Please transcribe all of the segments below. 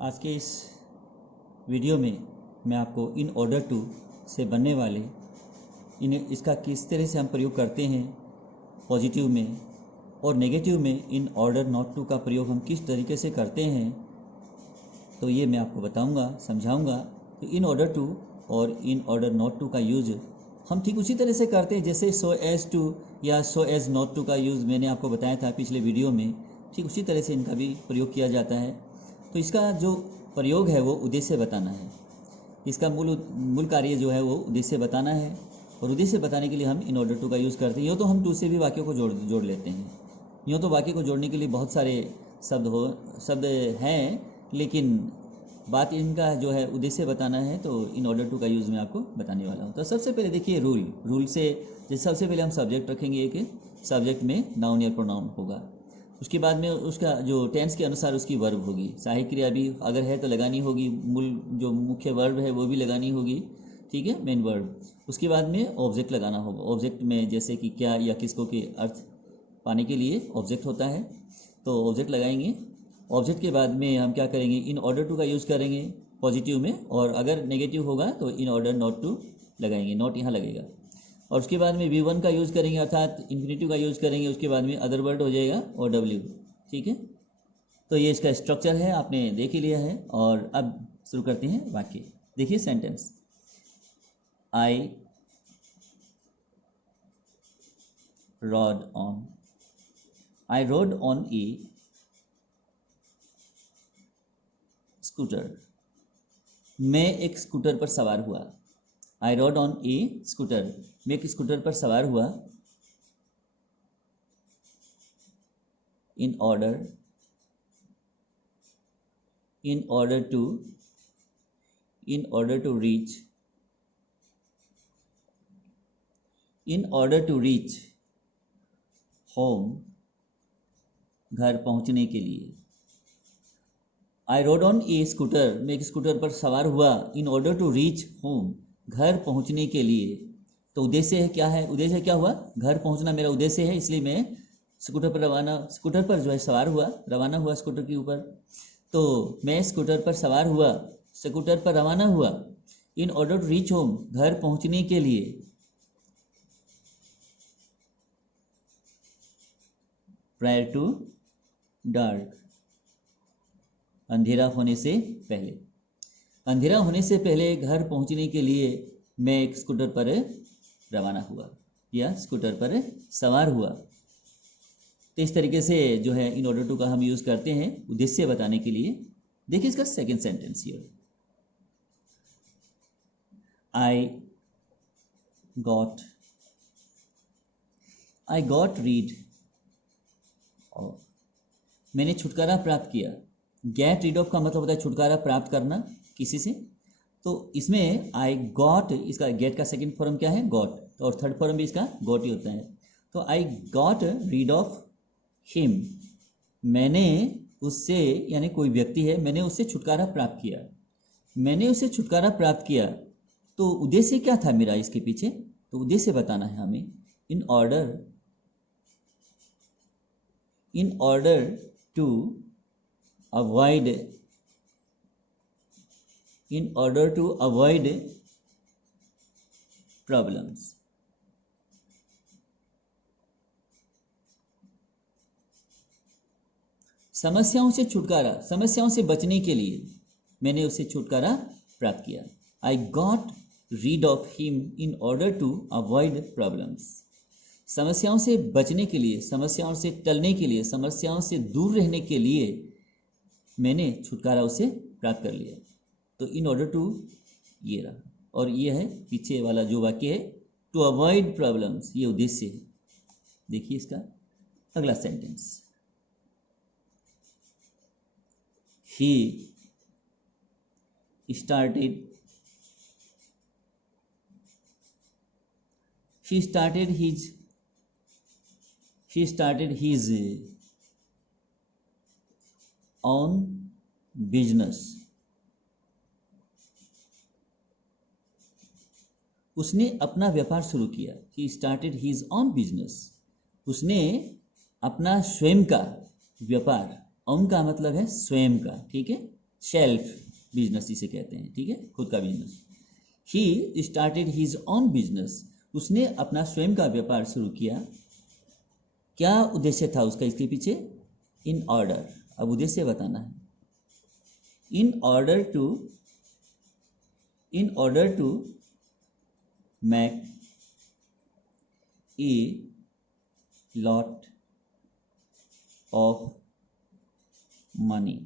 आज के इस वीडियो में मैं आपको इन ऑर्डर टू से बनने वाले इसका किस तरह से हम प्रयोग करते हैं पॉजिटिव में और नेगेटिव में इन ऑर्डर नॉट टू का प्रयोग हम किस तरीके से करते हैं, तो ये मैं आपको बताऊंगा, समझाऊंगा। तो इन ऑर्डर टू और इन ऑर्डर नॉट टू का यूज हम ठीक उसी तरह से करते हैं जैसे सो एज टू या सो एज नॉट टू का यूज़ मैंने आपको बताया था पिछले वीडियो में। ठीक उसी तरह से इनका भी प्रयोग किया जाता है। तो इसका जो प्रयोग है वो उद्देश्य बताना है। इसका मूल कार्य जो है वो उद्देश्य बताना है, और उद्देश्य बताने के लिए हम इन ऑर्डर टू का यूज़ करते हैं। यूँ तो हम टू से भी वाक्यों को जोड़ लेते हैं। यूँ तो वाक्य को जोड़ने के लिए बहुत सारे शब्द हैं, लेकिन बात इनका जो है उद्देश्य बताना है, तो इन ऑर्डर टू का यूज़ मैं आपको बताने वाला हूँ। तो सबसे पहले देखिए रूल से जैसे सबसे पहले हम सब्जेक्ट रखेंगे, एक सब्जेक्ट में नाउन या प्रोनाउन होगा। उसके बाद में उसका जो टेंस के अनुसार उसकी वर्ब होगी। सहायक क्रिया भी अगर है तो लगानी होगी, जो मुख्य वर्ब है वो भी लगानी होगी, ठीक है, मेन वर्ब। उसके बाद में ऑब्जेक्ट लगाना होगा। ऑब्जेक्ट में जैसे कि क्या या किसको के अर्थ पाने के लिए ऑब्जेक्ट होता है, तो ऑब्जेक्ट लगाएंगे। ऑब्जेक्ट के बाद में हम क्या करेंगे, इन ऑर्डर टू का यूज़ करेंगे पॉजिटिव में, और अगर नेगेटिव होगा तो इन ऑर्डर नॉट टू लगाएंगे, नॉट यहाँ लगेगा। और उसके बाद में V1 का यूज़ करेंगे अर्थात इन्फिनेटिव का यूज़ करेंगे। उसके बाद में अदर वर्ड हो जाएगा और W, ठीक है। तो ये इसका स्ट्रक्चर है, आपने देख ही लिया है। और अब शुरू करते हैं वाक्य। देखिए sentence, I rode on a scooter. मैं एक स्कूटर पर सवार हुआ। I rode on a scooter, मैं एक स्कूटर पर सवार हुआ। In order to reach home, घर पहुंचने के लिए। I rode on a scooter, मैं एक स्कूटर पर सवार हुआ। In order to reach home, घर पहुंचने के लिए। तो उद्देश्य है क्या है, उद्देश्य क्या हुआ, घर पहुंचना मेरा उद्देश्य है, इसलिए मैं स्कूटर पर जो है सवार हुआ, रवाना हुआ स्कूटर के ऊपर। तो मैं स्कूटर पर सवार हुआ, स्कूटर पर रवाना हुआ। In order to reach home, घर पहुंचने के लिए। प्रायर टू डार्क, अंधेरा होने से पहले। अंधेरा होने से पहले घर पहुंचने के लिए मैं एक स्कूटर पर रवाना हुआ या स्कूटर पर सवार हुआ। तो इस तरीके से जो है इन ऑर्डर टू का हम यूज़ करते हैं उद्देश्य बताने के लिए। देखिए इसका second sentence here, I got read, मैंने छुटकारा प्राप्त किया। गेट रीड ऑफ का मतलब होता है छुटकारा प्राप्त करना किसी से। तो इसमें आई गॉट, इसका गेट का सेकंड फॉर्म क्या है, गॉट, और थर्ड फॉर्म भी इसका गॉट ही होता है। तो आई गॉट रीड ऑफ हिम, मैंने उससे, यानी कोई व्यक्ति है, मैंने उससे छुटकारा प्राप्त किया। मैंने उससे छुटकारा प्राप्त किया, तो उद्देश्य क्या था मेरा इसके पीछे, तो उद्देश्य बताना है हमें। In order to avoid problems. समस्याओं से बचने के लिए मैंने उससे छुटकारा प्राप्त किया। I got rid of him in order to avoid problems. समस्याओं से बचने के लिए, समस्याओं से टलने के लिए, समस्याओं से दूर रहने के लिए मैंने छुटकारा उसे प्राप्त कर लिया। तो इन ऑर्डर टू ये रहा, और ये है पीछे वाला जो वाक्य है, टू अवॉइड प्रॉब्लम्स, ये उद्देश्य है। देखिए इसका अगला sentence, he started his own business। उसने अपना व्यापार शुरू किया। He started his own business, उसने अपना स्वयं का व्यापार, ओन का मतलब है स्वयं का, ठीक है, सेल्फ बिजनेस जिसे कहते हैं, ठीक है, खुद का बिजनेस। ही स्टार्टेड हिज ओन बिजनेस, उसने अपना स्वयं का व्यापार शुरू किया। क्या उद्देश्य था उसका इसके पीछे? इन ऑर्डर, अब उद्देश्य बताना है। In order to make a lot of money,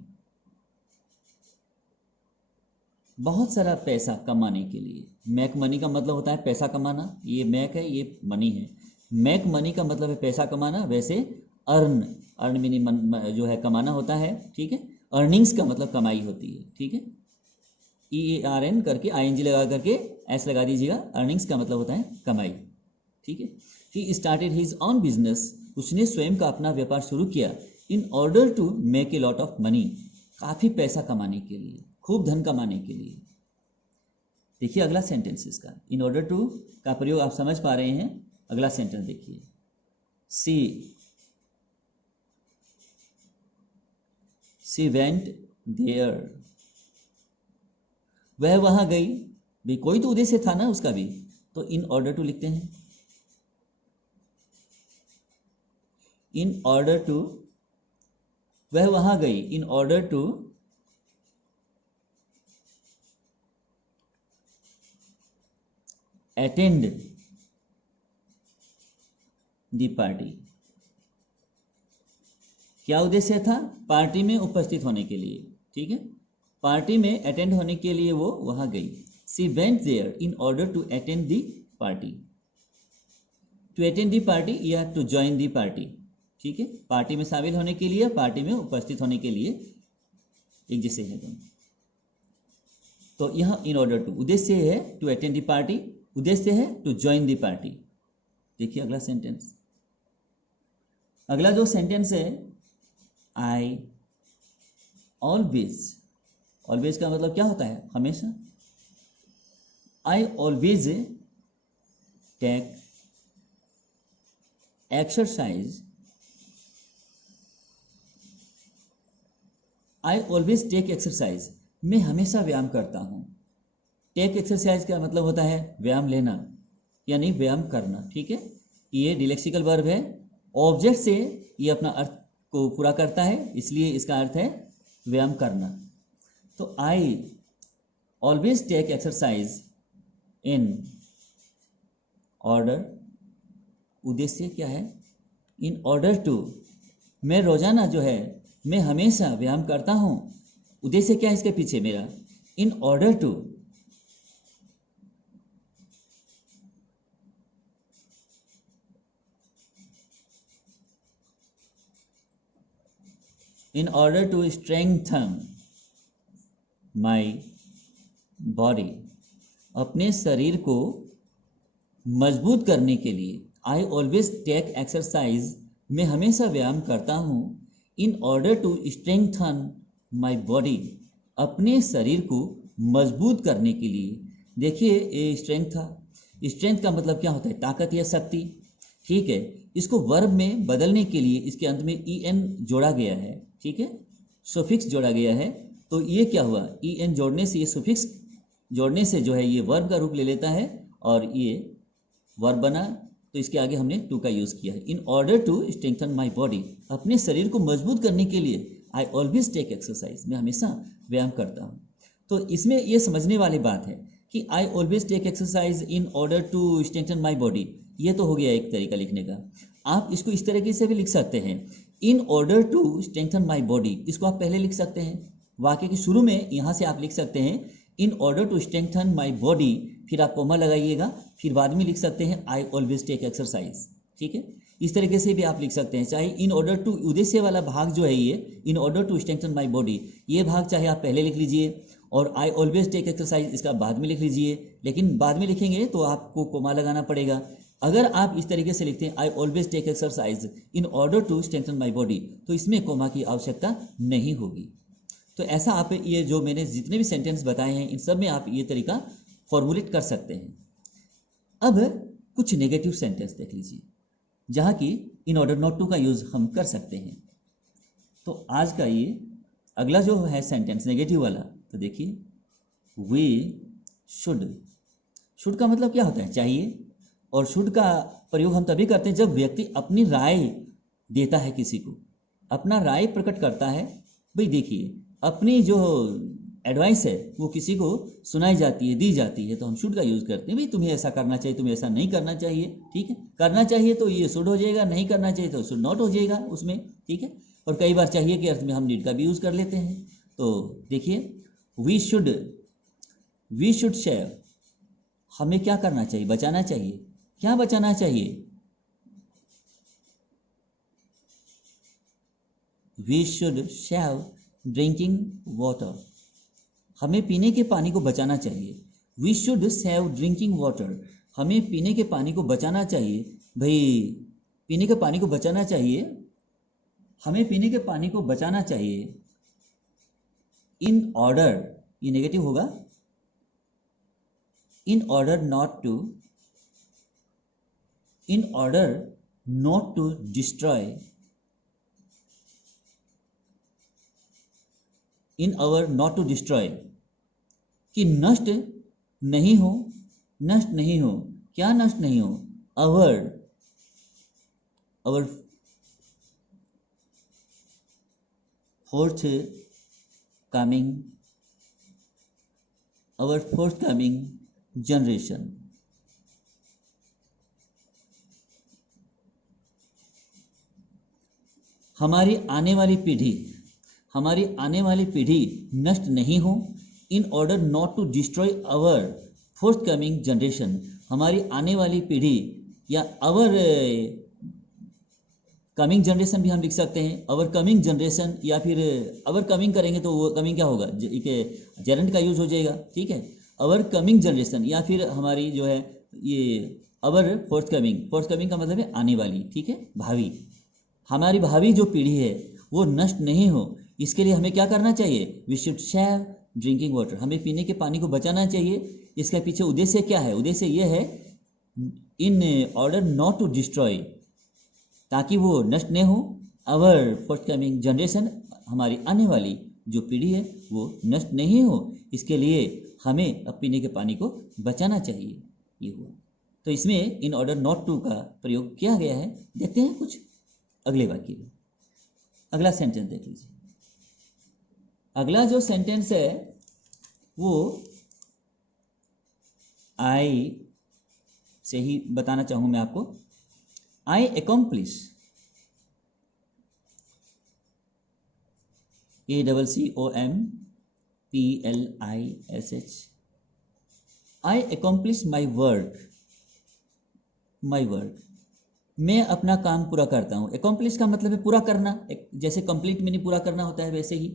बहुत सारा पैसा कमाने के लिए। मैक मनी का मतलब होता है पैसा कमाना, ये मैक है, ये मनी है। मैक मनी का मतलब है पैसा कमाना, वैसे अर्न मीनिंग जो है कमाना होता है, ठीक है। अर्निंग्स का मतलब कमाई होती है, ठीक है। EARN करके ING लगा करके एस लगा दीजिएगा, अर्निंग्स का मतलब होता है कमाई, ठीक है। He started his own business, उसने स्वयं का अपना व्यापार शुरू किया। In order to make a lot of money, काफ़ी पैसा कमाने के लिए, खूब धन कमाने के लिए। देखिए अगला सेंटेंस इसका, इन ऑर्डर टू का प्रयोग आप समझ पा रहे हैं। अगला सेंटेंस देखिए, सी वेंट देयर, वह वहां गई। भी कोई तो उद्देश्य था ना उसका भी, तो इन ऑर्डर टू लिखते हैं। इन ऑर्डर टू, वह वहां गई, in order to attend the party. क्या उद्देश्य था? पार्टी में उपस्थित होने के लिए, ठीक है। पार्टी में अटेंड होने के लिए वो वहां गई। She went there in order to attend the party. To attend the party या टू ज्वाइन दी पार्टी, ठीक है। पार्टी में शामिल होने के लिए, पार्टी में उपस्थित होने के लिए, एक जैसे है दोनों। तो यह इन ऑर्डर टू उद्देश्य है टू अटेंड दी पार्टी, उद्देश्य है टू ज्वाइन दी पार्टी। देखिए अगला सेंटेंस, अगला जो सेंटेंस है, आई ऑलवेज, ऑलवेज का मतलब क्या होता है? हमेशा। I always take exercise, I always take exercise, मैं हमेशा व्यायाम करता हूँ। टेक एक्सरसाइज का मतलब होता है व्यायाम लेना, यानी व्यायाम करना, ठीक है। ये डिलेक्सिकल वर्ब है, ऑब्जेक्ट से ये अपना अर्थ को पूरा करता है, इसलिए इसका अर्थ है व्यायाम करना। तो I always take exercise in order, उद्देश्य क्या है? इन ऑर्डर टू, मैं रोजाना जो है, मैं हमेशा व्यायाम करता हूँ। उद्देश्य क्या है इसके पीछे मेरा? In order to in order to strengthen my body, अपने शरीर को मजबूत करने के लिए। आई ऑलवेज टेक एक्सरसाइज, मैं हमेशा व्यायाम करता हूँ। In order to strengthen my body, अपने शरीर को मजबूत करने के लिए। देखिए ये स्ट्रेंथ था, स्ट्रेंथ का मतलब क्या होता है? ताकत या शक्ति, ठीक है। इसको वर्ब में बदलने के लिए इसके अंत में en जोड़ा गया है, ठीक है, सुफिक्स जोड़ा गया है। तो ये क्या हुआ? en जोड़ने से, ये सुफिक्स जोड़ने से जो है ये वर्ब का रूप ले लेता है और ये वर्ब बना, तो इसके आगे हमने टू का यूज़ किया है। In order to strengthen my body, अपने शरीर को मजबूत करने के लिए। आई ऑलवेज टेक एक्सरसाइज, मैं हमेशा व्यायाम करता हूँ। तो इसमें ये समझने वाली बात है कि I always take exercise in order to strengthen my body, ये तो हो गया एक तरीका लिखने का। आप इसको इस तरीके से भी लिख सकते हैं, in order to strengthen my body, इसको आप पहले लिख सकते हैं, वाक्य के शुरू में यहाँ से आप लिख सकते हैं in order to strengthen my body, फिर आप कोमा लगाइएगा, फिर बाद में लिख सकते हैं आई ऑलवेज टेक एक्सरसाइज, ठीक है। इस तरीके से भी आप लिख सकते हैं, चाहे इन ऑर्डर टू, उद्देश्य वाला भाग जो है ये in order to strengthen my body, ये भाग चाहे आप पहले लिख लीजिए और आई ऑलवेज टेक एक्सरसाइज इसका बाद में लिख लीजिए, लेकिन बाद में लिखेंगे तो आपको कोमा लगाना पड़ेगा। अगर आप इस तरीके से लिखते हैं I always take exercise in order to strengthen my body, तो इसमें कोमा की आवश्यकता नहीं होगी। तो ऐसा आप ये जो मैंने जितने भी सेंटेंस बताए हैं इन सब में आप ये तरीका फॉर्मुलेट कर सकते हैं। अब कुछ नेगेटिव सेंटेंस देख लीजिए जहाँ की इन ऑर्डर नॉट टू का यूज़ हम कर सकते हैं। तो आज का ये अगला जो है सेंटेंस नेगेटिव वाला, तो देखिए वी शुड। शुड का मतलब क्या होता है? चाहिए। और शुड का प्रयोग हम तभी करते हैं जब व्यक्ति अपनी राय देता है, किसी को अपना राय प्रकट करता है। भाई देखिए, अपनी जो एडवाइस है वो किसी को सुनाई जाती है, दी जाती है, तो हम शुड का यूज़ करते हैं। भाई तुम्हें ऐसा करना चाहिए, तुम्हें ऐसा नहीं करना चाहिए, ठीक है। करना चाहिए तो ये शुड हो जाएगा, नहीं करना चाहिए तो शुड नॉट हो जाएगा उसमें, ठीक है। और कई बार चाहिए के अर्थ में हम नीड का भी यूज़ कर लेते हैं। तो देखिए वी शुड शेव, हमें क्या करना चाहिए? बचाना चाहिए। क्या बचाना चाहिए? We should save drinking water, हमें पीने के पानी को बचाना चाहिए। We should save drinking water, हमें पीने के पानी को बचाना चाहिए। भाई पीने के पानी को बचाना चाहिए, हमें पीने के पानी को बचाना चाहिए। इन ऑर्डर, ये नेगेटिव होगा, in order not to destroy, in our not to destroy, कि नष्ट नहीं हो, नष्ट नहीं हो। क्या नष्ट नहीं हो? Our forthcoming generation. हमारी आने वाली पीढ़ी नष्ट नहीं हो। In order not to destroy our forthcoming generation, हमारी आने वाली पीढ़ी, या आवर कमिंग जनरेशन भी हम लिख सकते हैं, आवर कमिंग जनरेशन, या फिर आवर कमिंग करेंगे तो वो कमिंग क्या होगा? जेरेंट का यूज हो जाएगा, ठीक है। आवर कमिंग जनरेशन, या फिर हमारी जो है ये आवर फोर्थ कमिंग का मतलब है आने वाली, ठीक है, भावी। हमारी भावी जो पीढ़ी है वो नष्ट नहीं हो, इसके लिए हमें क्या करना चाहिए? We should save drinking water, हमें पीने के पानी को बचाना चाहिए। इसके पीछे उद्देश्य क्या है? उद्देश्य ये है in order not to destroy, ताकि वो नष्ट न हो। आवर फोर्थ कमिंग जनरेशन, हमारी आने वाली जो पीढ़ी है वो नष्ट नहीं हो, इसके लिए हमें अब पीने के पानी को बचाना चाहिए। ये हुआ। तो इसमें इन ऑर्डर नॉट टू का प्रयोग किया गया है। देखते हैं कुछ अगले वाक्य में। अगला सेंटेंस देख लीजिए। अगला जो सेंटेंस है वो आई से ही बताना चाहूँ मैं आपको। I accomplish, ACCOMPLISH, I accomplish my work, मैं अपना काम पूरा करता हूँ। अकॉम्प्लिश का मतलब है पूरा करना, जैसे कंप्लीट मीनिंग पूरा करना होता है, वैसे ही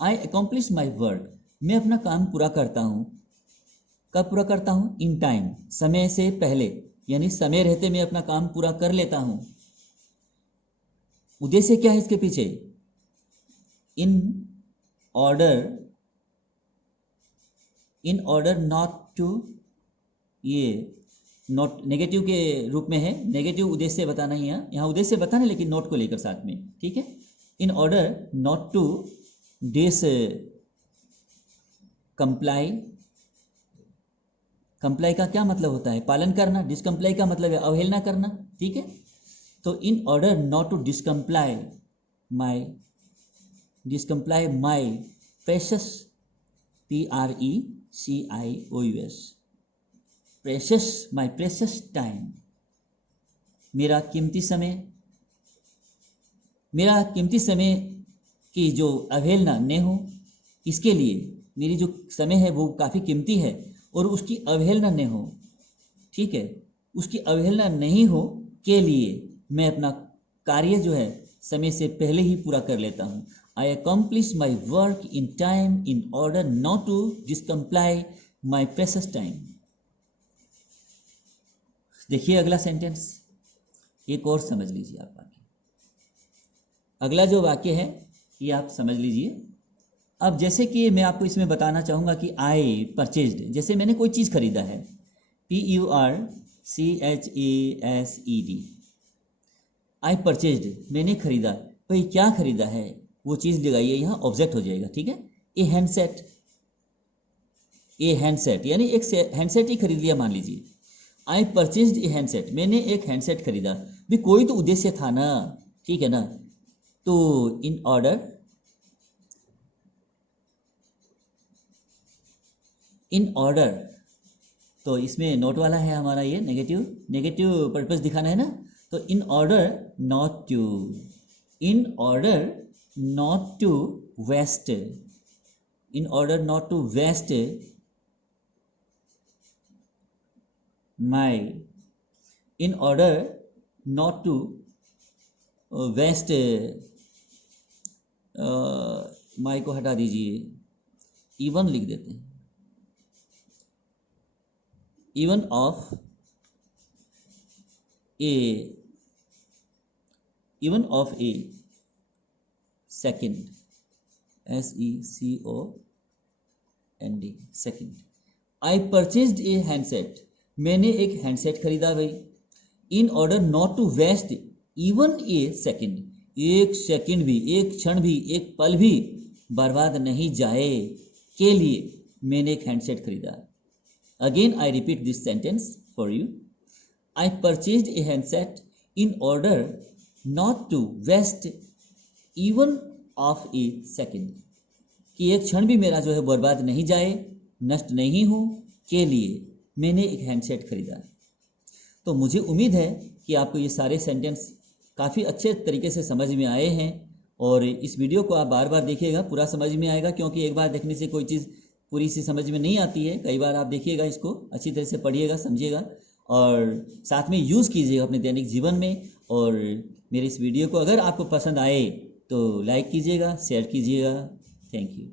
आई अकॉम्प्लिश माई वर्क, मैं अपना काम पूरा करता हूँ। कब पूरा करता हूँ? इन टाइम, समय से पहले, यानी समय रहते मैं अपना काम पूरा कर लेता हूँ। उद्देश्य क्या है इसके पीछे? इन ऑर्डर नॉट टू, ये नोट नेगेटिव के रूप में है, नेगेटिव उद्देश्य बताना ही है यहाँ उद्देश्य बताना, लेकिन नोट को लेकर साथ में, ठीक है। In order not to comply, comply का क्या मतलब होता है? पालन करना। डिसकम्प्लाई का मतलब है अवहेलना करना, ठीक है। तो in order not to discomply my precious, PRECIOUS, precious, my precious time, मेरा कीमती समय की जो अवहेलना न हो, इसके लिए मेरी जो समय है वो काफ़ी कीमती है और उसकी अवहेलना न हो, ठीक है। उसकी अवहेलना नहीं हो के लिए मैं अपना कार्य जो है समय से पहले ही पूरा कर लेता हूँ। I accomplish my work in time in order not to discomply my precious time. देखिए अगला सेंटेंस, एक और समझ लीजिए आप वाक्य। अगला जो वाक्य है ये आप समझ लीजिए। अब जैसे कि मैं आपको इसमें बताना चाहूँगा कि आई परचेज्ड, जैसे मैंने कोई चीज़ खरीदा है, PURCHASED, आई परचेज्ड, मैंने खरीदा। भाई क्या खरीदा है? वो चीज़ लगाइए यहाँ, ऑब्जेक्ट हो जाएगा, ठीक है। ए हैंडसेट, ए हैंडसेट यानी एक हैंडसेट ही खरीद लिया मान लीजिए। आई परचेज्ड ए हैंडसेट, मैंने एक हैंडसेट खरीदा, भी कोई तो उद्देश्य था ना, ठीक है ना। तो इन ऑर्डर, इन ऑर्डर, तो इसमें नोट वाला है हमारा ये नेगेटिव, नेगेटिव पर्पस दिखाना है ना। तो in order not to, in order not to waste, in order not to waste my, in order not to waste, my को हटा दीजिए, इवन लिख देते हैं, even of a, even of a second, SECOND, second. I purchased a handset, मैंने एक handset खरीदा भाई। In order not to waste even a second, एक सेकेंड भी, एक क्षण भी, एक पल भी बर्बाद नहीं जाए के लिए मैंने एक हैंडसेट खरीदा। Again, I repeat this sentence for you. I purchased a handset in order not to waste even of a second. कि एक क्षण भी मेरा जो है बर्बाद नहीं जाए, नष्ट नहीं हो के लिए मैंने एक हैंडसेट खरीदा। तो मुझे उम्मीद है कि आपको ये सारे सेंटेंस काफ़ी अच्छे तरीके से समझ में आए हैं, और इस वीडियो को आप बार बार देखिएगा, पूरा समझ में आएगा, क्योंकि एक बार देखने से कोई चीज़ पूरी सी समझ में नहीं आती है। कई बार आप देखिएगा, इसको अच्छी तरह से पढ़िएगा, समझिएगा, और साथ में यूज़ कीजिएगा अपने दैनिक जीवन में। और मेरे इस वीडियो को अगर आपको पसंद आए तो लाइक कीजिएगा, शेयर कीजिएगा। Thank you.